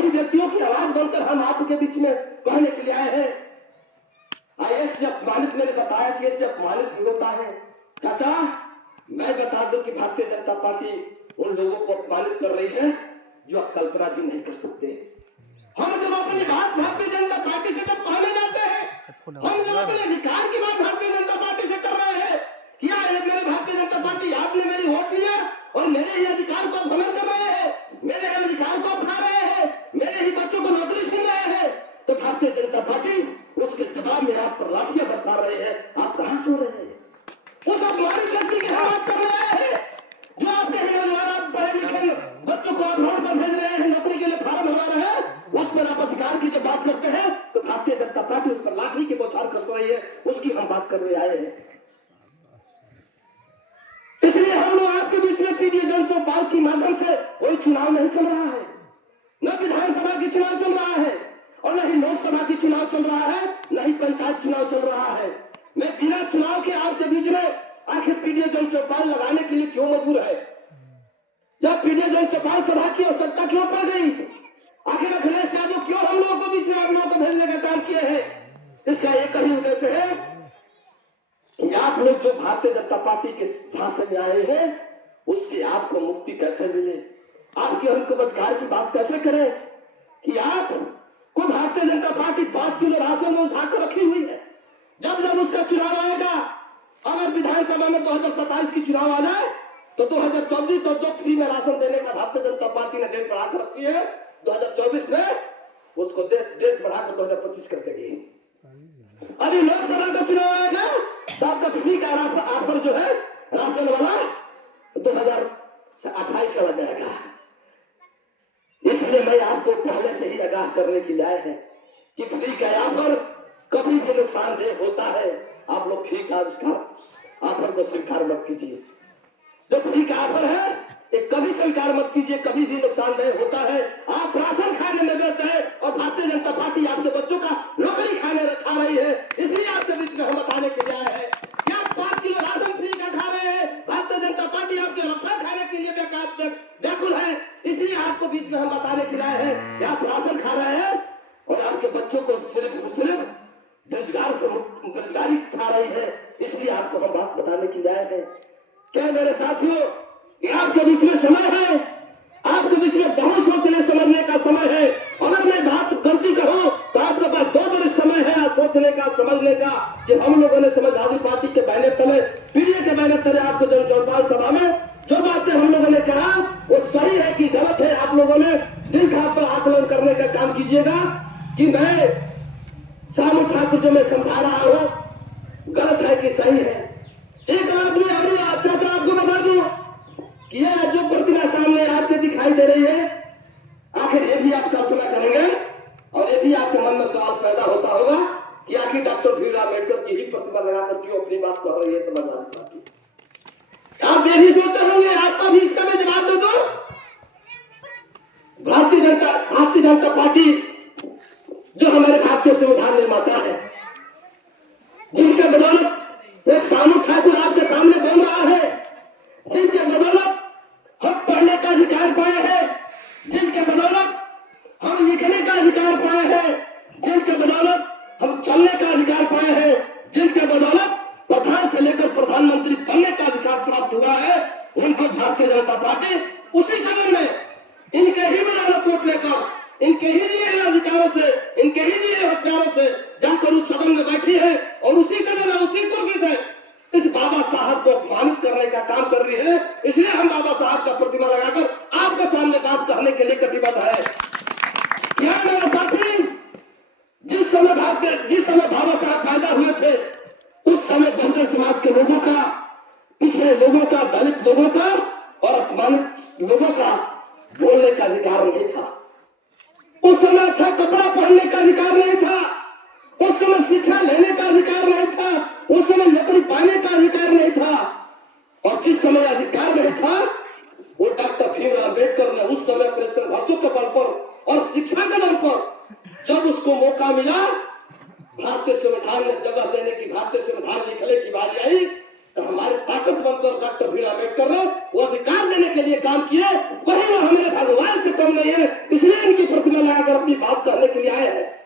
वही व्यक्तियों की आवाज बनकर हम आपके बीच में कहने के लिए आए हैं। आईएएस से अपमानित मैंने बताया कि इससे अपमानित भी होता है। चाचा मैं बता दूं कि भारतीय जनता पार्टी उन लोगों को अपमानित कर रही है जो आप कल्पना भी नहीं कर सकते। हम जब अपनी बात भारतीय जनता पार्टी से जब कहने जाते हैं, हम जब अपने अधिकार की बात भारतीय जनता पार्टी से कर रहे हैं, क्या है मेरे भारतीय जनता पार्टी आपने मेरी वोट लिया और मेरे ही अधिकार को भंग कर रहे हैं, मेरे ही अधिकार को अपना रहे हैं, मेरे ही बच्चों को नौकरी छीन रहे हैं, तो भारतीय जनता पार्टी उसके जवाब में आप पर लाठियां बरसा रहे हैं। आप कहां सो रहे हैं? उस अपमानित व्यक्ति की बात कर रहे हैं जो आपके नौजवान पढ़े लिखे बच्चों को आप रोड पर भेज रहे हैं, नौकरी के लिए फार्म भरवा रहे हैं, उस पर आप अधिकार की जब बात करते हैं तो भारतीय जनता पार्टी उस पर लाठी की बौछार कर रही है। उसकी हम बात करने आए हैं। इसलिए हम लोग आपके बीच में पीडीए जनचौपाल के माध्यम से कोई चुनाव नहीं चल रहा है, न विधानसभा की चुनाव चल रहा है और न ही लोकसभा की चुनाव चल रहा है, न ही पंचायत चुनाव चल रहा है। मैं बिना चुनाव के आपके बीच में आखिर पीडीए जनचौपाल लगाने के लिए क्यों मजबूर है? जब पीडीए जनचौपाल सभा की आवश्यकता क्यों पड़ गई? आखिर अखिलेश यादव क्यों हम लोगों को बीच में आप लोगों को भेजने का काम किए हैं? इसका एक ही उद्देश्य है कि आप लोग जो भारतीय जनता पार्टी के झांसे में आए हैं उससे आपको मुक्ति कैसे मिले, आपके हमको अधिकार की बात कैसे करें कि आप को Bharatiya Janata party 5 kilo ration में उठा कर रखी हुई है। जब जब उसका चुनाव आएगा, अगर विधानसभा में 2027 की चुनाव आ जाए तो 2024 तो जो फ्री में राशन देने का भारतीय जनता पार्टी ने डेट बढ़ाकर रखी है, 2024 में उसको डेट बढ़ाकर 2025 कर देगी। अभी लोकसभा का चुनाव आएगा तो आपका फ्री का ऑफर जो है राशन वाला 2028 चला जाएगा। इसलिए मैं आपको पहले से ही आगाह करने के लिए आए हैं कि फ्री का ऑफर कभी भी नुकसानदेह होता है। आप लोग फ्री का ऑफर को स्वीकार मत कीजिए। जो फ्री का ऑफर है ये कभी स्वीकार मत कीजिए, कभी भी नुकसानदेह होता है। आप राशन खाने में व्यस्त है और भारतीय जनता पार्टी आपके बच्चों का नौकरी खाने खा रही है। इसलिए आपके बीच में हम बताने के लिए आए हैं कि आप 5 किलो राशन फ्री का खा रहे हैं। भारतीय जनता पार्टी आपकी रक्षा खाने के लिए व्याकुल है। इसलिए आपको बीच में हम बताने के लिए आए हैं कि आप राशन खा रहे हैं और आपके बच्चों को सिर्फ बेरोजगारी छा रही है। इसलिए आपको हम बात बताने के लिए आए हैं। क्या मेरे साथियों, आपके बीच में समय है, आपके बीच में बहुत सोचने समझने का समय है। अगर मैं बात गलती करूं तो आपके पास 2 बड़े समय है सोचने का, समझने का कि हम लोगों ने समाजवादी पार्टी के बैनर तले, पीडीए के बैनर तले आपको जनचौपाल सभा में जो बातें हम लोगों ने कहा वो सही है कि गलत है। आप लोगों ने दिल खाप पर आकलन करने का काम कीजिएगा कि मैं सामू ठाकुर जो मैं समझा रहा हूं गलत है कि सही है। एक आदमी और चाचा आपको बता दूं कि यह जो प्रतिमा सामने आपके दिखाई दे रही है, आखिर ये भी आप कल्पना करेंगे और ये भी आपके मन में सवाल पैदा होता होगा कि आखिर डॉक्टर भीमराव अम्बेडकर की ही प्रतिमा लगाकर क्यों अपनी बात कह रही है समाजवादी पार्टी। आप ये भी सोचते होंगे, आपका भी इसका मैं जवाब दे दो। भारतीय जनता पार्टी जो हमारे भारतीय संविधान निर्माता है, जिनके बदौलत सामू ठाकुर आपके सामने बोल रहा है, जिनके बदौलत हम पढ़ने का अधिकार पाए हैं, जिनके बदौलत हम लिखने का अधिकार पाए हैं, जिनके बदौलत हम चलने का अधिकार पाए हैं, जिनके बदौलत प्रधान से लेकर प्रधानमंत्री बनने का अधिकार प्राप्त हुआ है, उनको भारतीय जनता पार्टी उसी समय में इनके ही बनावट वोट लेकर, इनके ही दिए अधिकारों से, इनके ही दिए हथियारों से जाकर उस सदन में बैठी है और उसी समय में उसी कुर्सी से इस बाबा साहब को अपमानित करने का काम कर रही है। इसलिए हम बाबा साहब का प्रतिमा लगाकर आपके सामने बात कहने के लिए कटिबद्ध है। क्या मेरे साथी, जिस समय बाबा साहब पैदा हुए थे उस समय बहुजन समाज के लोगों का, पिछड़े लोगों का, दलित लोगों का और अपमानित लोगों का बोलने का अधिकार नहीं था। उस समय अच्छा कपड़ा पहनने का अधिकार नहीं था, उस समय शिक्षा लेने का अधिकार नहीं था, उस समय नौकरी पाने का अधिकार नहीं था। और जिस समय अधिकार नहीं था वो डॉक्टर भीमराव अम्बेडकर ने उस समय अपने संघर्षों के बल पर और शिक्षा के बल पर जब उसको मौका मिला, भारतीय संविधान ने जगह देने की, भारतीय संविधान लिखने की बारी आई, तो हमारी ताकत बनकर डॉक्टर भीम अम्बेडकर ने वो अधिकार देने के लिए काम किए, वही वो हमारे भगवान से कम नहीं है, इसलिए इनकी प्रतिमा लगाकर अपनी बात करने के लिए आए हैं।